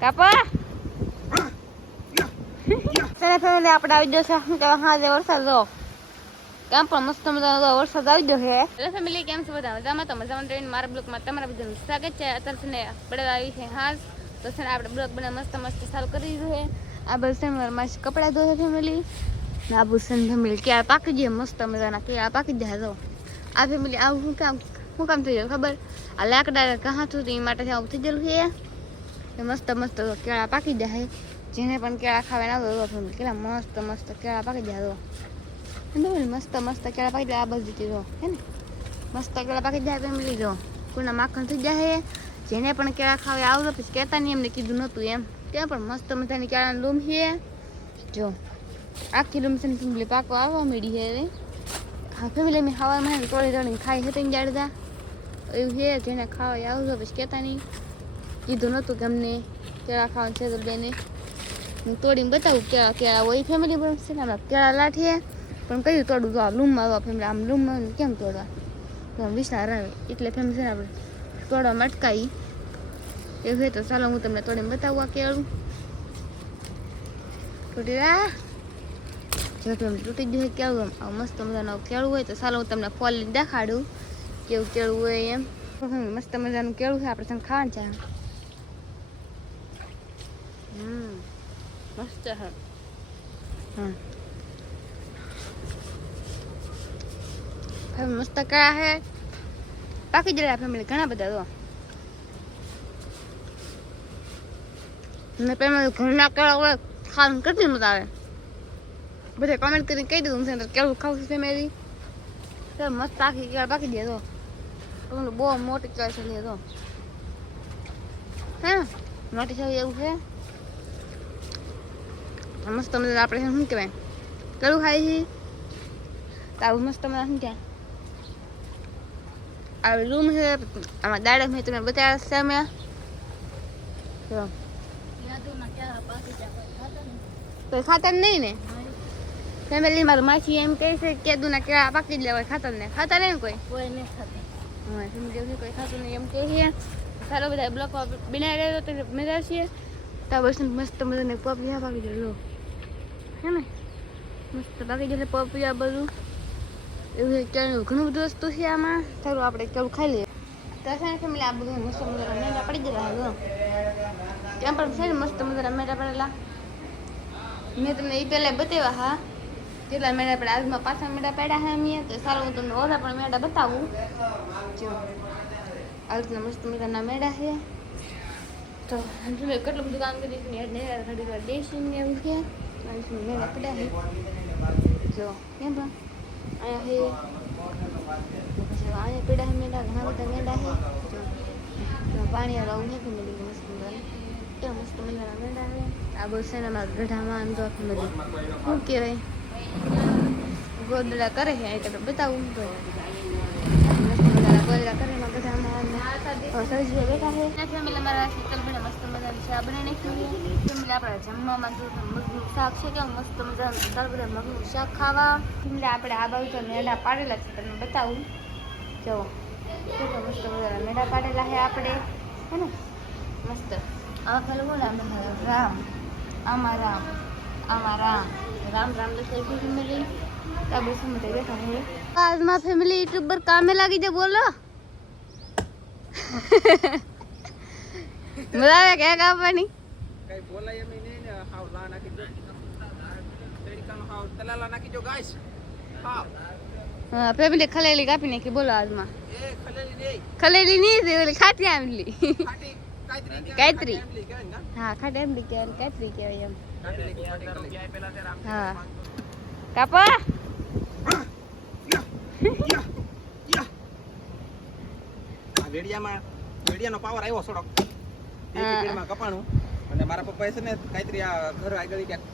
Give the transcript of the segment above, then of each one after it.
કાપા સેને ફેમિલી આપણે આવી જશે શું કહેવાય હા વરસાદ જો કેમ પણ મસ્ત મજાનો વરસાદ આવી ગયો છે એટલે ફેમિલી કેમ છે બધા મજામાં તો મજામાં રહીને મારા બ્લોગમાં તમારા બધાનું સ્વાગત છે અત્યારે છે ને પડવા આવી છે હાલ તો છે ને આપણે બ્લોગ બને મસ્ત મસ્ત ચાલુ કરી દીધું છે આ બધું છે ને મારા કપડાં ધોશે ફેમિલી ને આ બધું છે ને ફેમિલી ક્યાં પાકી જાય મસ્ત મજાના ક્યાં પાકી જાય જો આ ફેમિલી આવું શું કામ થઈ જાય ખબર આ લાકડા કहाँ સુધી એ માટે આવું થઈ ગયેલું છે મસ્ત મસ્ત કેળા પાકી જાય જેને પણ કેળા ખાવાના આવે ફેમિલી કેટલા મસ્ત મસ્ત કેળા પાકી જાય જો મસ્ત મસ્ત કેળા પાકી જાય આ બધી ચીજો હે ને મસ્ત કેળા પાકી જાય ફેમિલી જો કોઈના માખણ થઈ જાય જેને પણ કેળા ખાવા આવતો પછી કહેતા નહીં એમને કીધું નહોતું એમ ત્યાં પણ મસ્ત મજાની કેળાની લૂમ છે જો આખી લૂમ છે ને ફેમિલી પાકો આવવા મળી છે હવે હા ફેમિલી મેં ખાવામાં તોડી તોડીને ખાઈ હતી જાડતા એવું છે જેને ખાવા આવતો પછી કહેતા નહીં કીધું નહોતું કે અમને કેળા ખાવાનું છે તો બેને હું તોડીને બતાવું કેળા કેળા હોય ફેમિલી બરાબર છે ને કેળા લાઠીએ પણ કયું તોડવું તો આ લૂમમાં આવવા ફેમિલી આમ લૂમમાં કેમ તોડવા તો વિચાર આવે એટલે ફેમિલી છે ને આપણે તોડવામાં અટકાવી એવું હોય તો ચાલો હું તમને તોડીને બતાવું આ કેળું તૂટી જો ફેમિલી તૂટી ગયું કેળું આવું મસ્ત મજાનું કેળું હોય તો ચાલો હું તમને ફોલીને દેખાડું કેવું કેળું હોય એમ મસ્ત મજાનું કેળું છે આપણે તને ખાવાનું છે મસ્ત હા મસ્ત કેળા હે પાકી જરા ફેમિલી ઘણા બધા તો મેં પેલા ઘરના કેળા હોય ખાવાનું કેટલી મજા આવે બધા કમેન્ટ કરીને કહી દીધું છે કેળું ખાવું ફેમિલી મસ્ત પાકી કેળા પાકી દે તો બહુ મોટી કેળ છે લે તો હા મોટી છે એવું છે મસ્ત મજા આપણે શું કહેવાય કેળું ખાઈ છીએ તો આવું મસ્ત મજા શું ક્યાં આ રૂમ છે આમાં દાડે મેં તમને બતાવ્યા છે અમે કોઈ ખાતર નહીં ને ફેમિલી મારું માસી એમ કહે છે કેદુના કેળા પાકી જ લેવાય ખાતર ને ખાતા નહીં ને કોઈ નહીં ખાતા હા ફેમિલી કોઈ ખાતું નહીં એમ કહે છે સારો બધા બ્લોક બનાવી રહ્યો તો મજા છીએ તો બસ મસ્ત મજાને પપિયા પાકી જાય હે ને મસ્ત પાકી જશે પપિયા બધું એવું કેળું ઘણું બધું વસ્તુ છે આમાં સારું આપણે કેળું ખાઈ લઈએ તો છે ને ફેમિલી આ બધું મસ્ત મજાના મેંડા પડી ગયેલા હતો ત્યાં પણ છે ને મસ્ત મજાના મેંડા પડેલા મેં તમને એ પહેલાં બતાવ્યા હા કેટલા મેળા પડ્યા આજમાં પાછા મેળા પડ્યા છે અમે તો સારું હું તમને ઓલા પણ મેળા બતાવું જો આ રીતના મસ્ત મજાના મેળા છે તો કેટલું બધું કામ કરી ઘડી વાર દેશી એવું છે મેળા પડ્યા છે જો કેમ પણ અહીંયા છે પછી અહીંયા પડ્યા છે મેળા ઘણા બધા મેળા છે જો પાણી વાળા છે કે મેળવી મસ્ત મજાના કેવા મસ્ત મજાના મેળા છે આ બહુ છે ને અમારા ગઢામાં આમ તો ફેમિલી શું કહેવાય ગોદડા કરે છે એટલે બતાવું તો મસ્ત મજાના ગોદડા કરે એમાં બધા સબ્જીઓ બેઠા છે ફેમિલી અમારા શીતલ બને મસ્ત મજાની ચા બનાવી નાખી ફેમિલી આપણે જમવામાં મગનું શાક છે કે મસ્ત મજાનું ચાલ બધા મગનું શાક ખાવા ફેમિલી આપણે આ બાજુ તો મેળા પાડેલા છે તમને બતાવું જો કેટલા મસ્ત મજાના મેળા પાડેલા છે આપણે હે ને મસ્ત આ પેલું બોલે રામ આમાં રામ આમાં રામ રામ રામ લખાઈ ફેમિલી આ બસ મત બેઠા હે આજમાં ફેમિલી યુટ્યુબર કામે લાગી જાય બોલો મજા આવે કે કાપવાની કઈ બોલાય એમ નહીં ને હાવ લા નાખી દો તેડીકાનો હાવ તલાલા નાખી દો ગાઈસ હાવ હા ફેમિલી ખલેલી કાપી નાખી બોલો આજમાં એ ખલેલી નહીં છે ઓલી ખાટી આમલી ખાટી કાતરી આમલી કહેવાય ને હા ખાટી આમલી કહેવાય કાતરી કહેવાય એમ ખાટી પેલા તે રામ હા કાપા વેડિયાનો પાવર આવ્યો થોડોક તે પીડીમાં કપાણું અને મારા પપ્પાએ છે ને કાંઈતરી આ ઘર આગળ ક્યાંક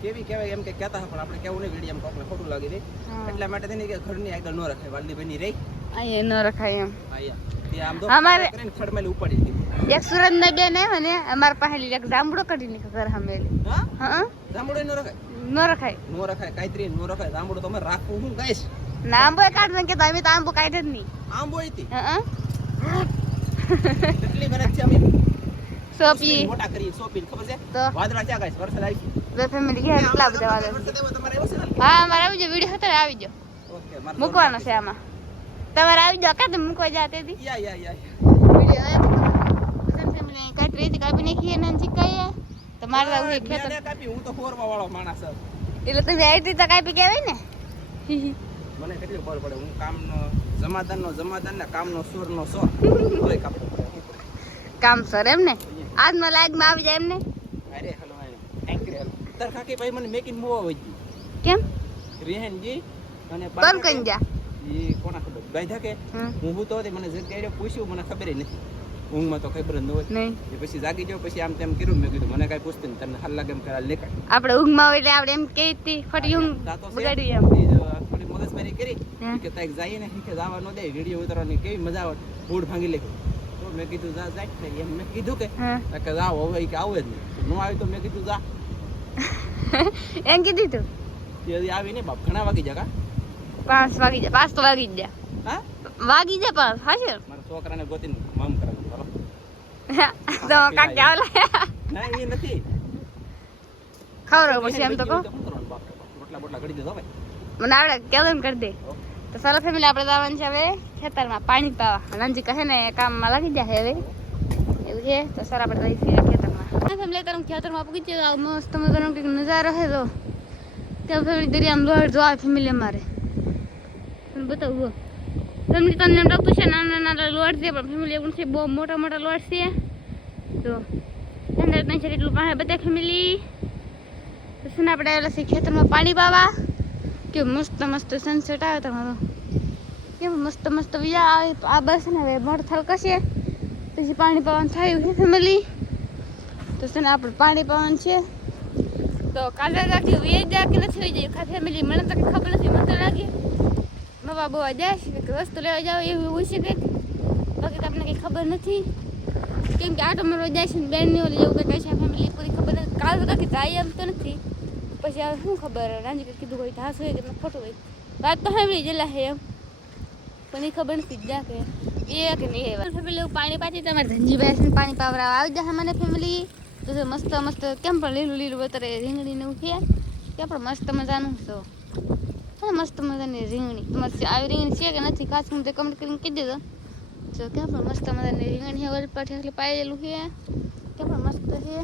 કેવી કહેવાય એમ કે કહેતા પણ આપણે કેવું નહીં વેડિયામાં કોકને ખોટું લાગી દે એટલા માટે થઈને કે ઘરની આગળ ન રખાય વાલની બની રહી અહીંયા ન રખાય એમ તે આમ તો અમારે કરીને ખડમેલી ઉપાડી દીધી એક સુરતના બેન આવ્યા ને અમારા પાસે એક જાંબુડો કાઢી નાખ્યો ઘર સામેલી હા જાંબુડો ન રખાય કાંઈતરી ન રખાય જાંબુડો તમે રાખવું હું ગાઈશ ના આંબો કાઢવા કે અમે તો આંબો કાઢે જ નહીં આંબો હતી હા કેટલી મહેનત છે અમે સોપી મોટા કરી સોપી ખબર છે તો વાદળા ક્યાં ગાય વરસાદ આવી બે ફેમિલી ગયા કેટલા બધા વાદળ વરસાદ આવ્યો તમારે આવ્યો છે ને હા અમારે આવી જાવ વિડીયો હતા આવી જાવ ઓકે મારે મૂકવાનો છે આમાં તમારે આવી જાવ કાં તમે મૂકવા જાતે હતી યા વિડીયો ફેમિલી કાઢી રહી કાપી નાખીએ ને ચીકાઈએ તો મારે આવું ખેતર કાપી હું તો ફોરવા વાળો માણસ છું એટલે તમે આવી રીતે કાપી કહેવાય ને મને કેટલી ખબર પડે હું કામનો જમાદાન ને કામનો સોરનો સોર તોય કાપવું પડે કામ સર એમ ને આજમાં લાગમાં આવી જાય એમ ને અરે હલો એંકરે તર ખાકી ભાઈ મને મેકિન મોવા વજી કેમ રેહનજી અને કોણ કઈ જા ઈ કોના ખબર ગાયધા કે હું તો મને જગ્યાએ પૂછ્યું મને ખબર નથી ઊંઘમાં તો ખબર જ ન હોય નહીં પછી જાગી જાવ પછી આમ તેમ કર્યું મેં કીધું મને કાંઈ પૂછતું નહીં તમને હાલ લાગે એમ કરા લેખાય આપણે ઊંઘમાં હોય એટલે આપણે એમ કહી હતી ફટી ઊંઘ બગાડી એમ થોડી મગજમારી કરી કે તાઈક જઈએ ને કે જવા ન દે વિડીયો ઉતારવાની કેવી મજા આવે મૂડ ભાંગી લે તો મેં કીધું જા જાય ને એમ મેં કીધું કે જાઓ હવે કે આવું જ નહીં ન આવ્યું તો મેં કીધું જા એમ કીધું તું તે આવી ને બાપ ઘણા વાગી જગા 5 વાગી જાય 5 તો વાગી જ જાય હા વાગી જાય 5 હાશે મારા છોકરાને ગોતીને મામ કરાવું ચાલો તો કાકી આવલા ના એ નથી ખબર પછી એમ તો કહો રોટલા બોટલા ઘડી દેજો ભાઈ મને આવડે કેમ કરી દે તો ચાલો ફેમિલી આપણે જવાનું છે હવે ખેતરમાં પાણી પાવા નાનજી કહે ને કામમાં લાગી જાય હવે એવું છે તો સર આપણે જઈશું ખેતરમાં ફેમિલી તમે ખેતરમાં પૂકી છે મસ્ત મજાનો કંઈક નજારો છે તો ત્યાં ફેમિલી દરિયામાં લોહડ જોવા ફેમિલી અમારે બતાવું ફેમિલી તમને એમ લાગતું છે નાના નાના લોટ છે પણ ફેમિલી એવું છે બહુ મોટા મોટા લોટ છે તો અંદર ત્યાં છે એટલું પાણી બધા ફેમિલી પછી આપણે આવેલા છે ખેતરમાં પાણી પાવા કે મસ્ત મસ્ત સનસેટ આવે તમારો કેમ મસ્ત મસ્ત વિયા આવે આ બસ ને હવે મોડ થાલ કશે પછી પાણી પાવાનું થયું છે ફેમિલી તો છે ને આપણે પાણી પાવાનું છે તો કાલે રાખ્યું વે જા કે નથી થઈ જાય ફેમિલી મને તો ખબર નથી મને તો લાગે નવા બવા જાય છે કે વસ્તુ લેવા જાવ એવું હોય છે કંઈક બાકી તમને કંઈ ખબર નથી કેમ કે આટો મારવા જાય છે ને બેનની ઓલી એવું કંઈ છે ફેમિલી પૂરી ખબર નથી કાલે તો કાંઈ જાય એમ તો નથી પછી હવે શું ખબર રાંજી કીધું હોય હાસ હોય કે ખોટું હોય વાત તો ફેમિલી જેલા છે એમ પણ એ ખબર નથી જા કે એ કે નહીં ફેમિલી પાણી પાછી તમારે ધનજીભાઈ પાણી પાવરાવા આવી જાય મને ફેમિલી તો મસ્ત મસ્ત કેમ પણ લીલું લીલું અત્યારે રીંગણીને એવું છે કેમ પણ મસ્ત મજાનું તો હા મસ્ત મજાની રીંગણી તમારે આવી રીંગણી છે કે નથી ખાસ હું તે કમેન્ટ કરીને કહી દેજો તો કેમ પણ મસ્ત મજાની રીંગણી છે વળી પાછી એટલે પાયેલું છે કેમ પણ મસ્ત છે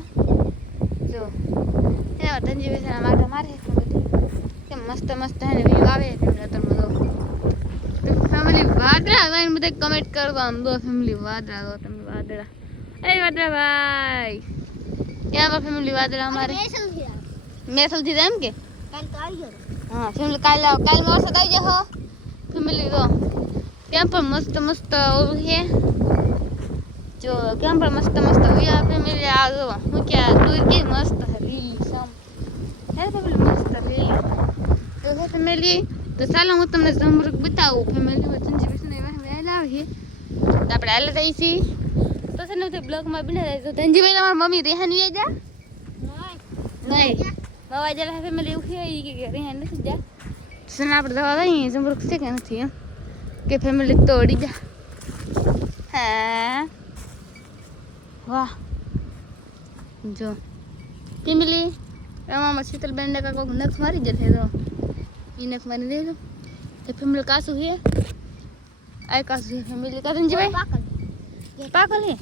જો એના ધનજીભાઈ માથા મારે કેમ મસ્ત મસ્ત હે ને વ્યૂ આવે તમે તો ફેમિલી વાદળા આવે બધા કમેન્ટ કરવા આમ દો ફેમિલી વાદળા દો તમે વાદળા અરે વાદળા ભાઈ ક્યાં ફેમિલી વાદળા અમારે મેસલથી એમ કે હા ફેમિલી કાલે વરસાદ આવી જાય હો ફેમિલી તો ત્યાં પણ મસ્ત મસ્ત ઓલું છે જો કેમ પણ મસ્ત મસ્ત વ્યૂ ફેમિલી આ જો હું ક્યાં દૂર કે મસ્ત લીલી સમ હે ફેમિલી મસ્ત લીલી તો હે ફેમિલી તો ચાલો હું તમને જમરૂખ બતાવું ફેમિલી વચનજી વિષ્ણુ એવા વહેલા આવીએ તો આપણે હાલ જઈએ છીએ તો છે ને બ્લોગમાં બને જાય તો ધનજીભાઈ તમારી મમ્મી રેહાન વી જા નહીં બાવા જરા ફેમિલી એવું કે રેહાન નથી જા તો છે ને આપણે દવા દઈએ જમરૂખ છે કે નથી એમ કે ફેમિલી તોડી જા હા વાહ જો ફેમિલી એમાં શીતલબેન ને કાંઈક નખ મારી જશે તો એ નખ મારી દેજો તો ફેમિલી કાસું છે આ કાસું છે ફેમિલી કાસું જી ભાઈ પાકલ હે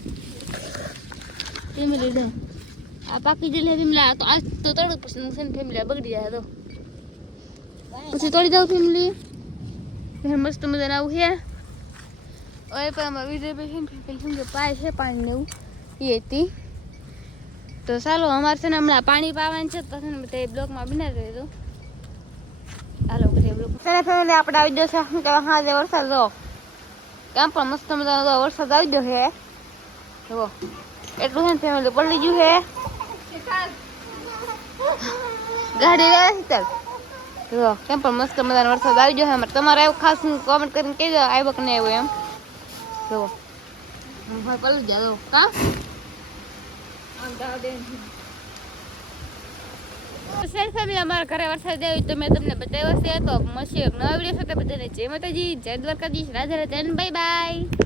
ફેમિલી દે આ પાકી જે લે ફેમિલી આ તો આજ તો તળું પછી છે ને ફેમિલી બગડી જાય તો પછી તોડી દઉં ફેમિલી મસ્ત મજાનું આવું છે ઓય પણ આમાં વિજય ભાઈ કે પાય છે પાણી ને એવું એ હતી તો ચાલો અમારે છે ને હમણાં પાણી પાવાનું છે તો છે ને બધા બ્લોકમાં બનાવી દઈશું હાલો બધા બ્લોક ફેમિલી આપણે આવી જશે શું કહેવાય હા જે વરસાદ જો કેમ પણ મસ્ત મજાનો વરસાદ આવી ગયો છે જુઓ એટલું છે ને ફેમિલી પલળી ગયું છે ગાડી વ્યવસ્થિત જુઓ કેમ પણ મસ્ત મજાનો વરસાદ આવી ગયો છે અમારે તમારે એવું ખાસ કોમેન્ટ કરીને કહી દો આવ્યો કે નહીં આવ્યો એમ જુઓ પલળી જાઓ કાં ફેમિલી અમારા ઘરે વરસાદ આવ્યો તો મેં તમને બતાવ્યો છે તો મસ્ત નવા વિડીયો સાથે બધાને જય માતાજી જય દ્વારકાધીશ રાધે રાધે બાય બાય.